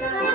Christmas.